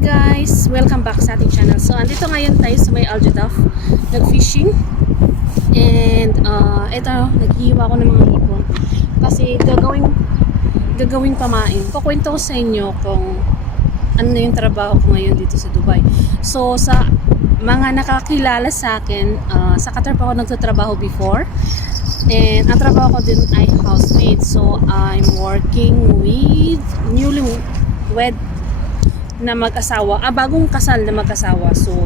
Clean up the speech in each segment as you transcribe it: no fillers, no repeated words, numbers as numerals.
guys! Welcome back sa ating channel. So, andito ngayon tayo sa may Algeduff, nag-fishing. And, ito, naghihiwa ko ng mga hipon. Kasi, gagawing pamain. Kukwento ko sa inyo kung ano na yung trabaho ko ngayon dito sa Dubai. So, sa mga nakakilala sa akin, sa Qatar pa ako nagtatrabaho before. And, ang trabaho ko din ay housemaid. So, I'm working with newly wed na mag-asawa, bagong kasal na mag-asawa. So,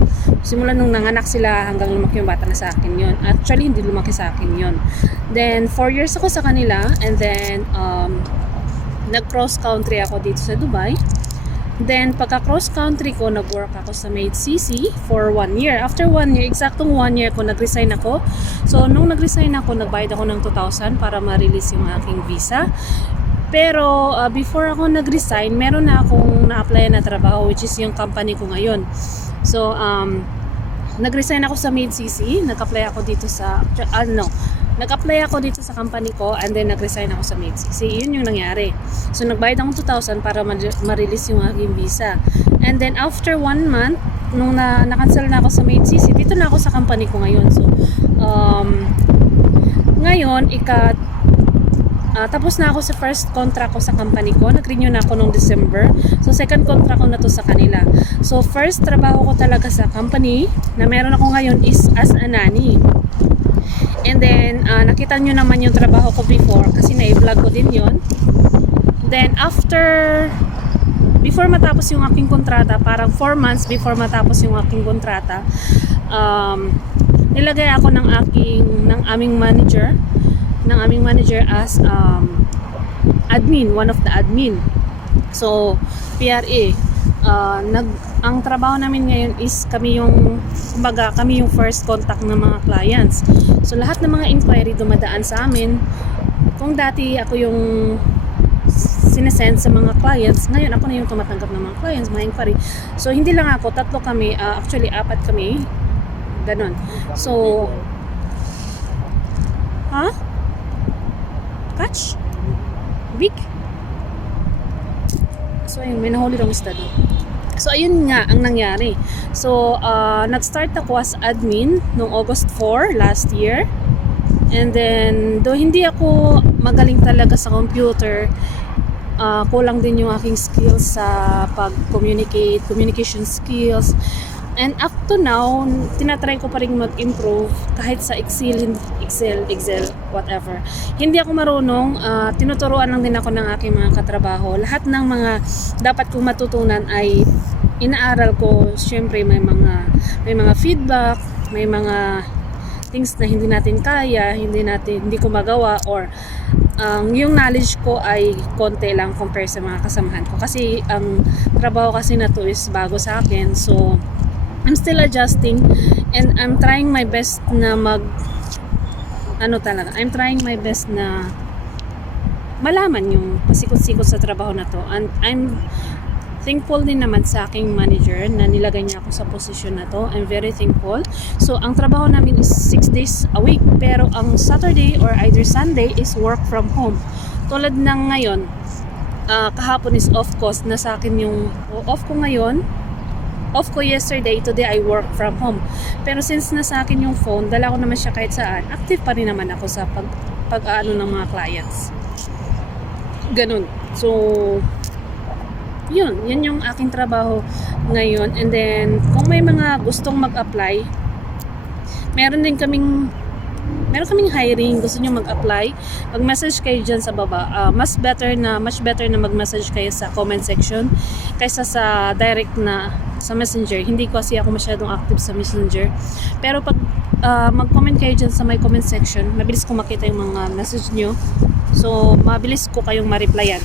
simula nung nanganak sila hanggang lumaki yung bata na sa akin yon. Actually, hindi lumaki sa akin yon. Then, 4 years ako sa kanila. And then, nag-cross country ako dito sa Dubai. Then, pagka-cross country ko, nag-work ako sa Maid CC for 1 year. After 1 year, eksaktong 1 year ko, nag-resign ako. So, nung nag-resign ako, nagbayad ako ng 2,000 para ma-release yung aking visa. Pero before ako nag-resign, meron na akong na-apply na trabaho, which is yung company ko ngayon. So, nag-resign ako sa Maid CC, nag-apply ako dito sa nag-apply ako dito sa company ko, and then nag-resign ako sa Maid CC. Yun yung nangyari. So, nagbayad akong 2,000 para ma-release yung aking visa. And then after 1 month, nung na-cancel na ako sa Maid CC, dito na ako sa company ko ngayon. So, ngayon, tapos na ako sa first contract ko sa company ko. Nag-renew na ako noong December. So, second contract ko na to sa kanila. So, first trabaho ko talaga sa company na meron ako ngayon is as a nanny. And then, nakita nyo naman yung trabaho ko before kasi na-vlog ko din yon. Then, before matapos yung aking kontrata, parang 4 months before matapos yung aking kontrata, nilagay ako ng aming manager as admin, one of the admin. So, PRA. Ang trabaho namin ngayon is kami yung first contact ng mga clients. So, lahat ng mga inquiry dumadaan sa amin. Kung dati ako yung sinesend sa mga clients, ngayon ako na yung tumatanggap ng mga clients, mga inquiry. So, hindi lang ako, 3 kami, actually 4 kami. Ganon. So, catch? Big? So, ayun, may nahuli lang isda doon. So, ayun nga ang nangyari. So, nag-start ako as admin noong August 4 last year. And then, though hindi ako magaling talaga sa computer, kulang din yung aking skills sa communication skills. And up to now, tinatry ko pa rin mag-improve kahit sa Excel, whatever. Hindi ako marunong, tinuturuan lang din ako ng aking mga katrabaho. Lahat ng mga dapat kong matutunan ay inaaral ko. Siyempre may mga feedback, may mga things na hindi natin kaya, hindi ko magawa, or yung knowledge ko ay konti lang compare sa mga kasamahan ko. Kasi ang trabaho kasi na to is bago sa akin. So, I'm still adjusting and I'm trying my best na I'm trying my best na malaman yung pasikot-sikot sa trabaho na to. And I'm thankful din naman sa aking manager na nilagay niya ako sa posisyon na to. I'm very thankful. So, ang trabaho namin is 6 days a week. Pero ang Saturday or either Sunday is work from home. Tulad ng ngayon, kahapon is off course na sa akin yung off ko ngayon. Off ko yesterday, today I work from home. Pero since nasa akin yung phone, dala ko naman siya kahit saan, active pa rin naman ako sa pag-aano ng mga clients. Ganun. So, yun yung aking trabaho ngayon. And then, kung may mga gustong mag-apply, meron kaming hiring, gusto nyo mag-apply, mag-message kayo dyan sa baba. Much better na mag-message kayo sa comment section kaysa sa direct na sa messenger. Hindi ko kasi ako masyadong active sa messenger. Pero pag mag-comment kayo dyan sa my comment section, mabilis ko makita yung mga message nyo. So, mabilis ko kayong ma-replyan.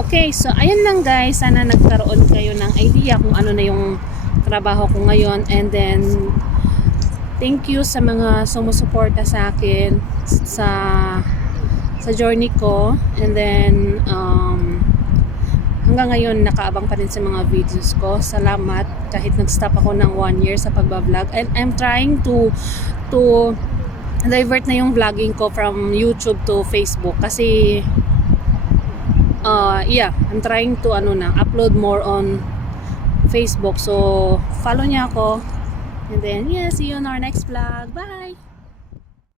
Okay, so ayun lang guys. Sana nagkaroon kayo ng idea kung ano na yung trabaho ko ngayon. And then, thank you sa mga sumusuporta sa akin sa journey ko. And then, hanggang ngayon nakaabang pa rin sa mga videos ko. Salamat kahit nag-stop ako ng 1 year sa pagbablog. And I'm trying to divert na yung vlogging ko from YouTube to Facebook kasi I'm trying to upload more on Facebook. So, follow niya ako. And then, yeah, see you on our next vlog. Bye!